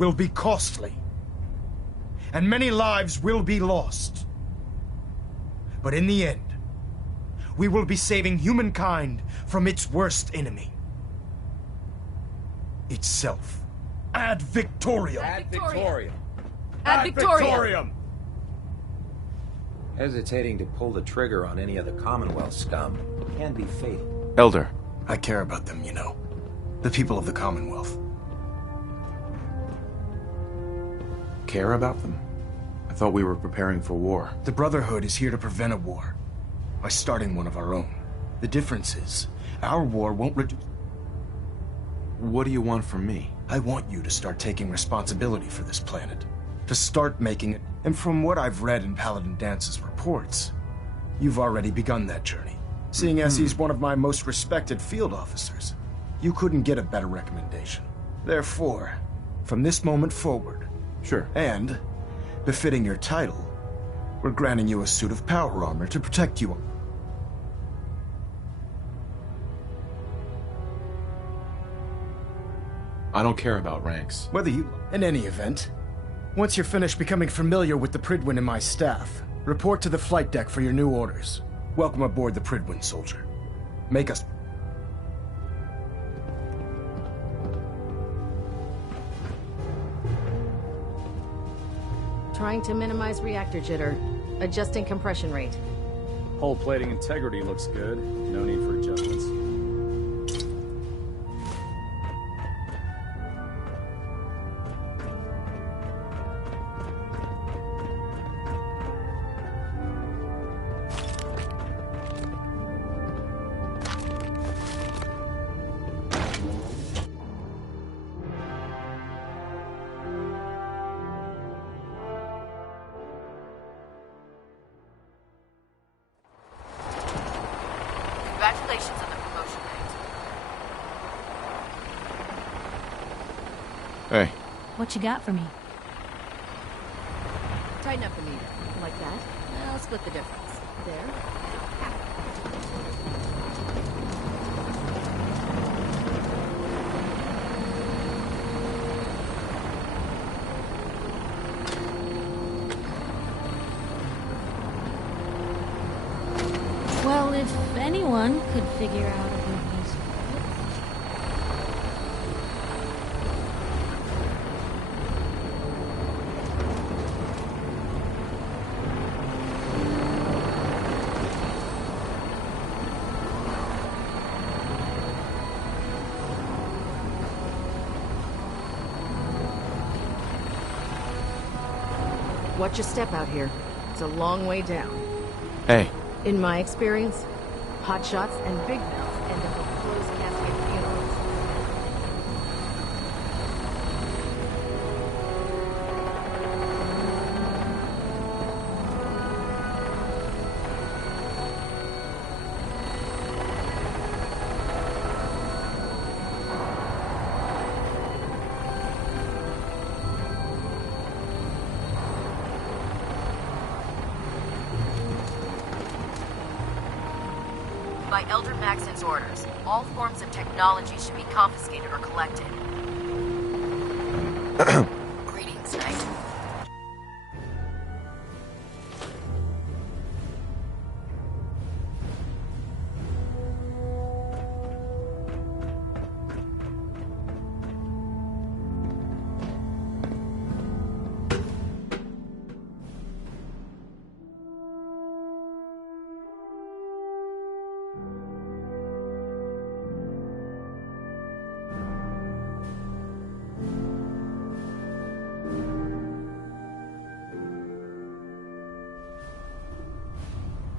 will be costly, and many lives will be lost. But in the end, we will be saving humankind from its worst enemy. Itself. Ad Victoriam! Ad Victoriam! Ad Victoriam! Hesitating to pull the trigger on any of the Commonwealth scum can be fatal. Elder. I care about them, you know. The people of the Commonwealth. Care about them? I thought we were preparing for war. The Brotherhood is here to prevent a war by starting one of our own. The difference is, our war won't reduce... What do you want from me? I want you to start taking responsibility for this planet. To start making it. And from what I've read in Paladin Dance's reports, you've already begun that journey. Seeing as he's one of my most respected field officers, you couldn't get a better recommendation. Therefore, from this moment forward... Sure. And, befitting your title, we're granting you a suit of power armor to protect you. I don't care about ranks. Whether you... In any event, once you're finished becoming familiar with the Pridwin and my staff, report to the flight deck for your new orders. Welcome aboard the Pridwin, soldier. Make us... Trying to minimize reactor jitter. Adjusting compression rate. Hull plating integrity looks good. No need for adjustments. Congratulations on the promotion, Knight. Hey. What you got for me? Tighten up the meter. Like that. I'll split the difference. There. Well, if anyone could figure out a good use for it. Watch your step out here. It's a long way down. Hey. In my experience, hot shots and big mouths end up with closed casket funerals. By Elder Maxon's orders, all forms of technology should be confiscated or collected. Greetings, Knight.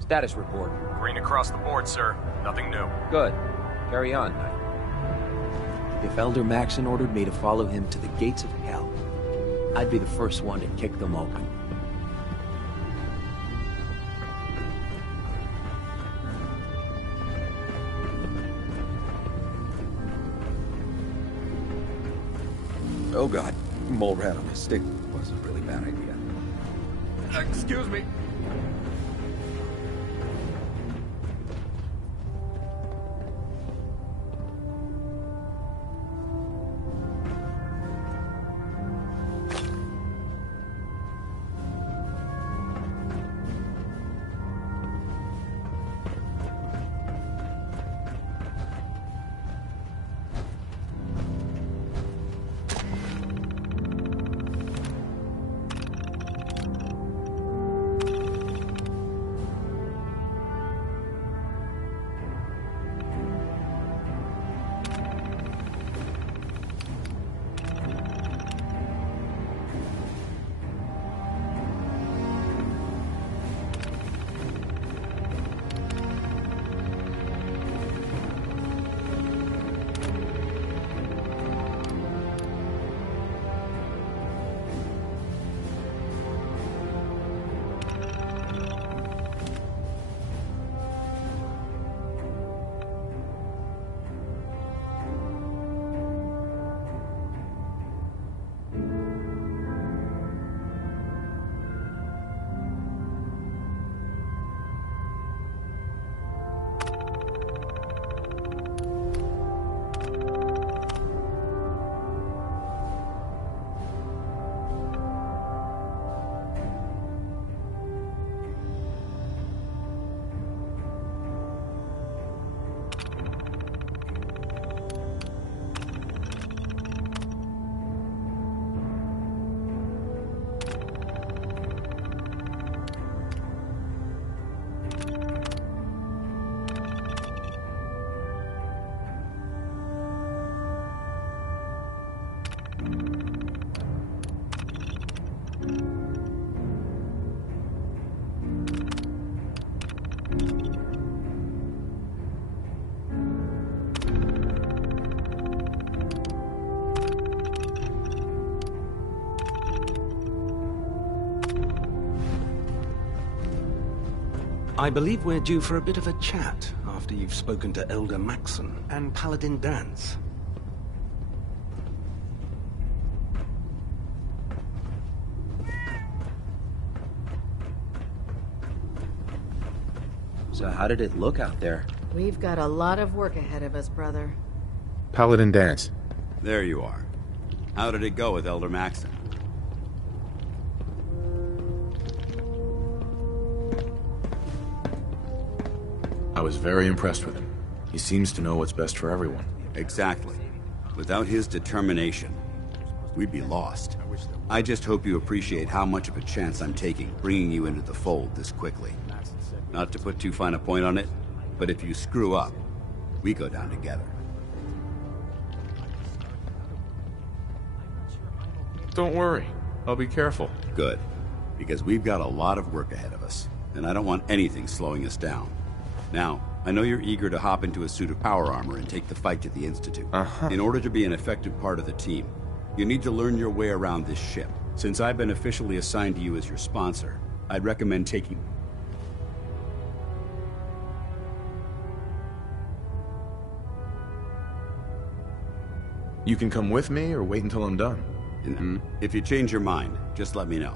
Status report. Green across the board, sir. Nothing new. Good. Carry on, Knight. If Elder Maxon ordered me to follow him to the gates of hell, I'd be the first one to kick them open. Oh god, mole rat on my stick was a really bad idea. Excuse me. I believe we're due for a bit of a chat after you've spoken to Elder Maxon and Paladin Dance. So how did it look out there? We've got a lot of work ahead of us, brother. Paladin Dance. There you are. How did it go with Elder Maxon? I was very impressed with him. He seems to know what's best for everyone. Exactly. Without his determination, we'd be lost. I just hope you appreciate how much of a chance I'm taking bringing you into the fold this quickly. Not to put too fine a point on it, but if you screw up, we go down together. Don't worry. I'll be careful. Good. Because we've got a lot of work ahead of us, and I don't want anything slowing us down. Now, I know you're eager to hop into a suit of power armor and take the fight to the Institute. In order to be an effective part of the team, you need to learn your way around this ship. Since I've been officially assigned to you as your sponsor, I'd recommend taking... You can come with me or wait until I'm done. If you change your mind, just let me know.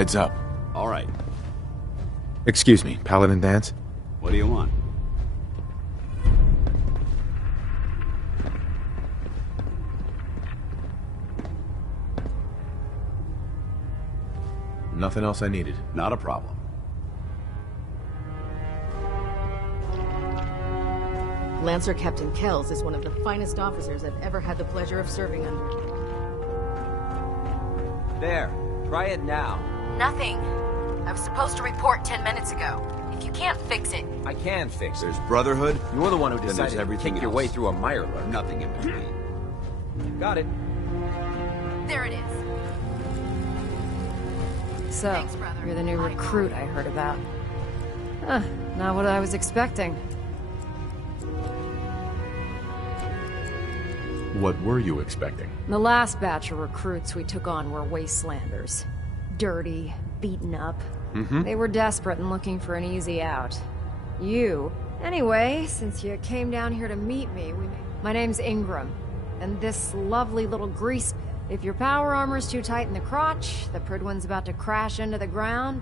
Heads up. All right. Excuse me, Paladin Dance? What do you want? Nothing else I needed. Not a problem. Lancer Captain Kells is one of the finest officers I've ever had the pleasure of serving under. There. Try it now. Nothing. I was supposed to report 10 minutes ago. If you can't fix it... I can fix it. There's Brotherhood. You're the one who Then there's decided to everything kick your else. way through a Mirelurk. Nothing in between. Got it. There it is. So, Thanks, brother. you're the new recruit I heard about. Huh, not what I was expecting. What were you expecting? The last batch of recruits we took on were wastelanders. Dirty, beaten up. They were desperate and looking for an easy out. You... Anyway, since you came down here to meet me, my name's Ingram. And this lovely little grease pit. If your power armor's too tight in the crotch, the Pridwin's about to crash into the ground...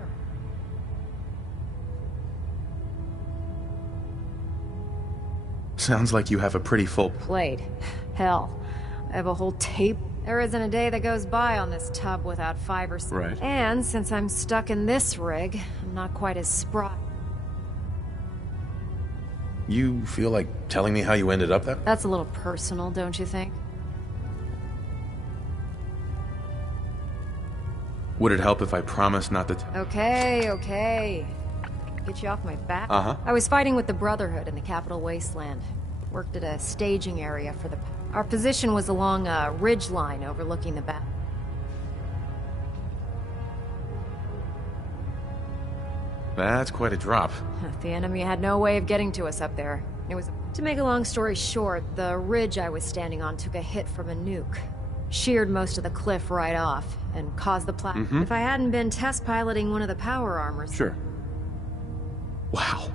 Sounds like you have a pretty full... Plate. Hell, I have a whole tape. There isn't a day that goes by on this tub without 5 or 6. Right. And since I'm stuck in this rig, I'm not quite as spry. You feel like telling me how you ended up there? That's a little personal, don't you think? Would it help if I promised not to... Okay. Get you off my back. I was fighting with the Brotherhood in the Capital Wasteland. Worked at a staging area for the... Our position was along a ridge line overlooking the battle. That's quite a drop. The enemy had no way of getting to us up there. It was... To make a long story short, the ridge I was standing on took a hit from a nuke. Sheared most of the cliff right off, and caused the If I hadn't been test piloting one of the power armors... Sure. Wow.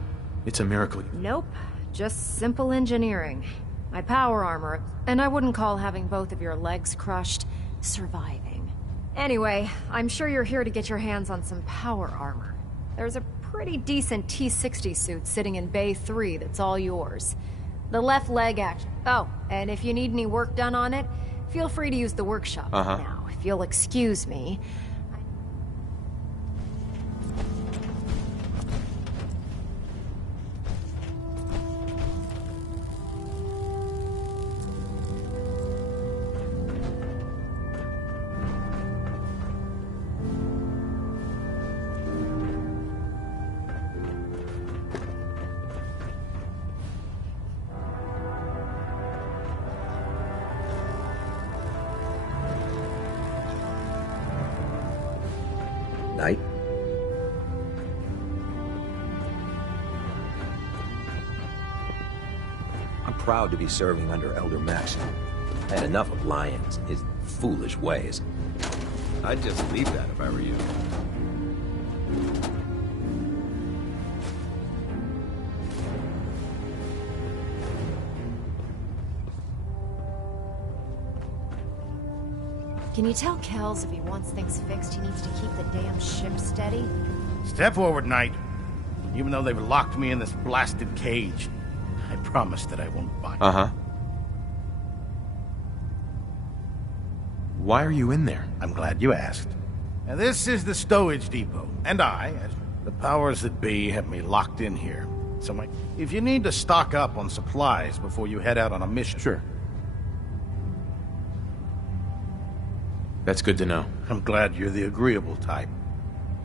It's a miracle. Nope. Just simple engineering. My power armor, and I wouldn't call having both of your legs crushed surviving. Anyway, I'm sure you're here to get your hands on some power armor. There's a pretty decent T-60 suit sitting in Bay 3 that's all yours. The left leg action. Oh, and if you need any work done on it, feel free to use the workshop. Now, if you'll excuse me... proud to be serving under Elder Maxon. I had enough of Lyons and his foolish ways. I'd just leave that if I were you. Can you tell Kells if he wants things fixed, he needs to keep the damn ship steady? Step forward, Knight. Even though they've locked me in this blasted cage, I promise that I won't bite. Uh-huh. Why are you in there? I'm glad you asked. Now, this is the stowage depot, and I, as the powers that be, have me locked in here. So, if you need to stock up on supplies before you head out on a mission... Sure. That's good to know. I'm glad you're the agreeable type.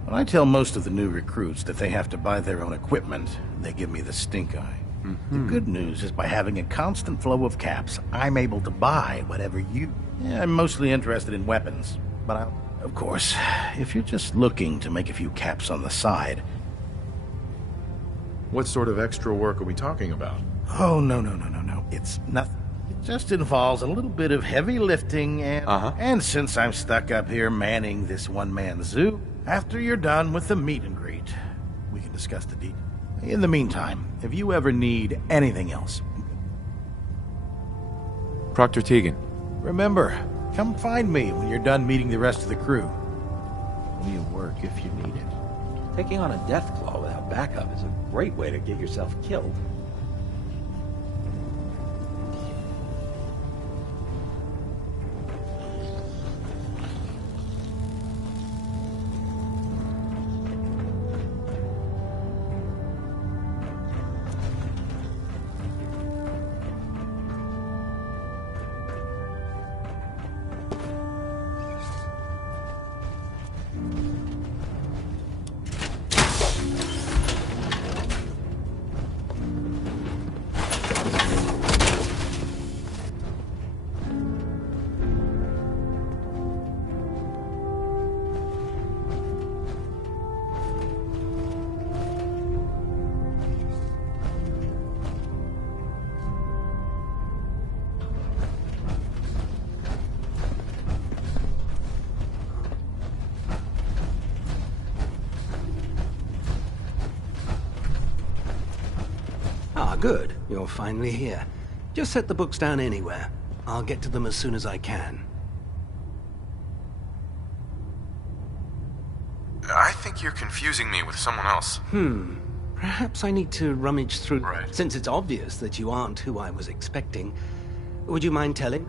When I tell most of the new recruits that they have to buy their own equipment, they give me the stink eye. The good news is by having a constant flow of caps, I'm able to buy whatever you... Yeah, I'm mostly interested in weapons, but of course, if you're just looking to make a few caps on the side... What sort of extra work are we talking about? Oh, no. It's nothing. It just involves a little bit of heavy lifting and... And since I'm stuck up here manning this one-man zoo, after you're done with the meet and greet, we can discuss the details. In the meantime, if you ever need anything else... Proctor Tegan. Remember, come find me when you're done meeting the rest of the crew. We'll work if you need it. Taking on a Deathclaw without backup is a great way to get yourself killed. Good. You're finally here. Just set the books down anywhere. I'll get to them as soon as I can. I think you're confusing me with someone else. Perhaps I need to rummage through... Right. Since it's obvious that you aren't who I was expecting. Would you mind telling?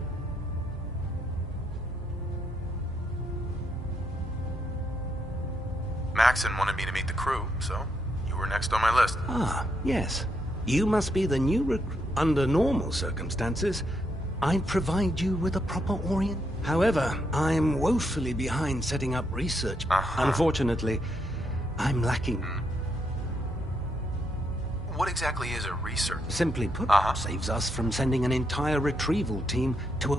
Maxon wanted me to meet the crew, so you were next on my list. Ah, yes. You must be the new recruit. Under normal circumstances, I'd provide you with a proper orient. However, I'm woefully behind setting up research. Unfortunately, I'm lacking. What exactly is a research? Simply put, saves us from sending an entire retrieval team to a...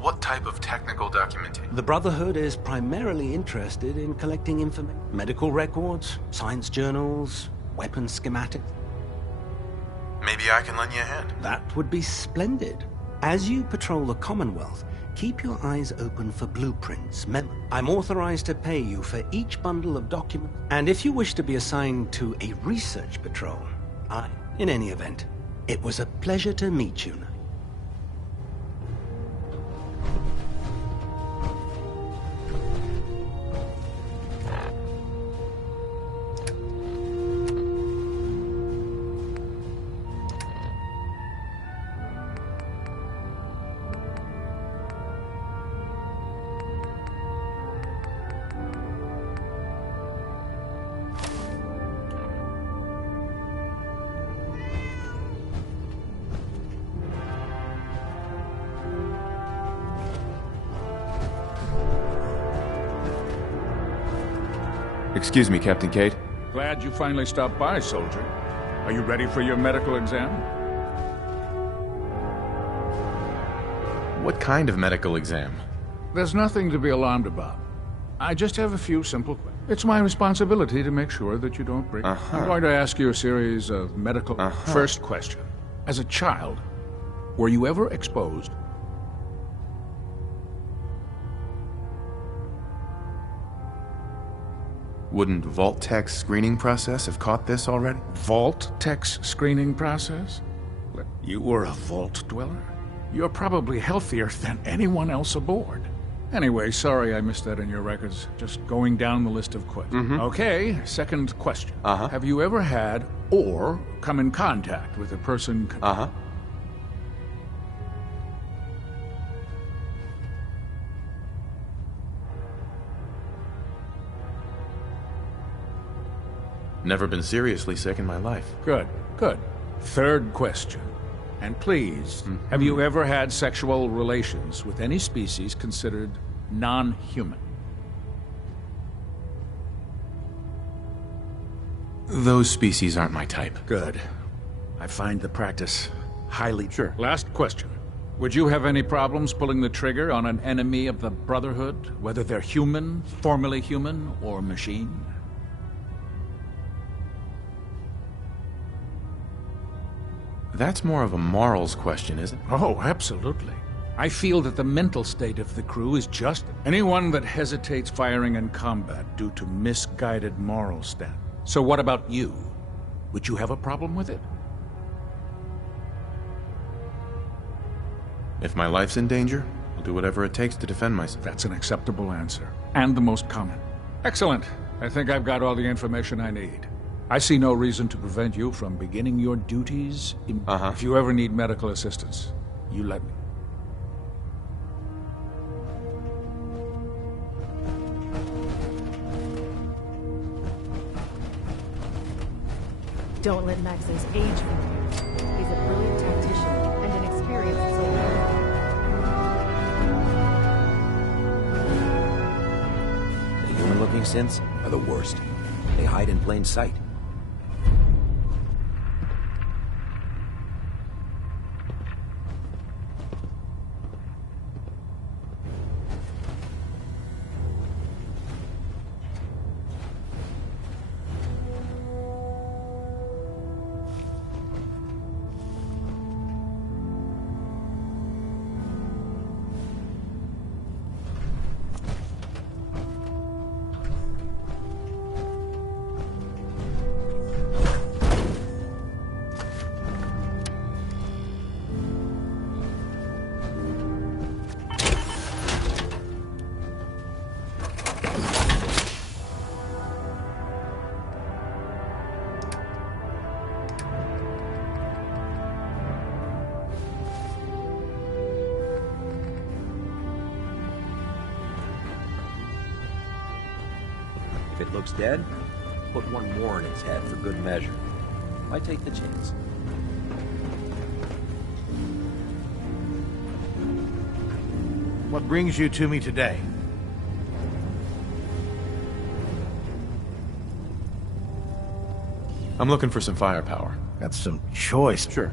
What type of technical documentation? The Brotherhood is primarily interested in collecting information. Medical records, science journals, weapon schematics. Maybe I can lend you a hand. That would be splendid. As you patrol the Commonwealth, keep your eyes open for blueprints. I'm authorized to pay you for each bundle of documents. And if you wish to be assigned to a research patrol, in any event, it was a pleasure to meet you. Excuse me, Captain Cade. Glad you finally stopped by, soldier. Are you ready for your medical exam? What kind of medical exam? There's nothing to be alarmed about. I just have a few simple questions. It's my responsibility to make sure that you don't break. I'm going to ask you a series of medical... First question. As a child, were you ever exposed? Wouldn't Vault-Tech's screening process have caught this already? Vault-Tech's screening process? You were a vault dweller? You're probably healthier than anyone else aboard. Anyway, sorry I missed that in your records. Just going down the list of questions. Okay, second question. Have you ever had or come in contact with a person... Never been seriously sick in my life. Good, good. Third question. And please, have you ever had sexual relations with any species considered non-human? Those species aren't my type. Good. I find the practice highly... Sure. Last question. Would you have any problems pulling the trigger on an enemy of the Brotherhood, whether they're human, formerly human, or machine? That's more of a morals question, isn't it? Oh, absolutely. I feel that the mental state of the crew is just anyone that hesitates firing in combat due to misguided moral stand. So what about you? Would you have a problem with it? If my life's in danger, I'll do whatever it takes to defend myself. That's an acceptable answer. And the most common. Excellent. I think I've got all the information I need. I see no reason to prevent you from beginning your duties. If you ever need medical assistance, you let me. Don't let Max's age fool you. He's a brilliant tactician and an experienced soldier. The human-looking synths are the worst. They hide in plain sight. If it looks dead, put one more in its head for good measure. Why take the chance? What brings you to me today? I'm looking for some firepower. Got some choice. Sure.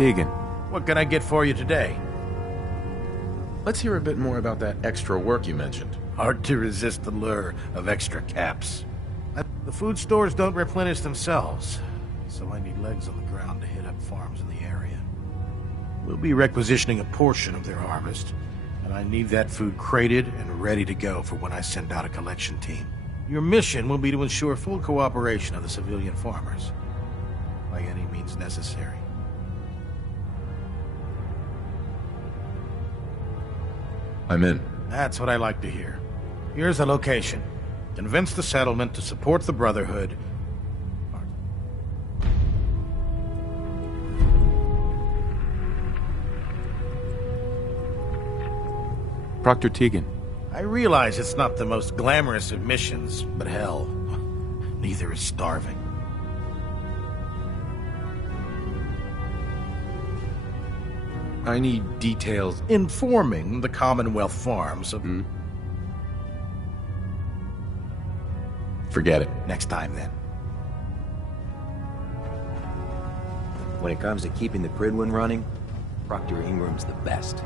Tegan. What can I get for you today? Let's hear a bit more about that extra work you mentioned. Hard to resist the lure of extra caps. The food stores don't replenish themselves, so I need legs on the ground to hit up farms in the area. We'll be requisitioning a portion of their harvest, and I need that food crated and ready to go for when I send out a collection team. Your mission will be to ensure full cooperation of the civilian farmers, by any means necessary. I'm in. That's what I like to hear. Here's the location. Convince the settlement to support the Brotherhood. Proctor Tegan. I realize it's not the most glamorous of missions, but hell, neither is starving. I need details. Informing the Commonwealth farms of... Forget it. Next time, then. When it comes to keeping the Prydwen running, Proctor Ingram's the best.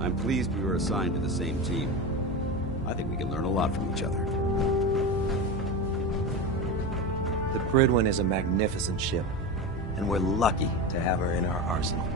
I'm pleased we were assigned to the same team. I think we can learn a lot from each other. The Prydwen is a magnificent ship, and we're lucky to have her in our arsenal.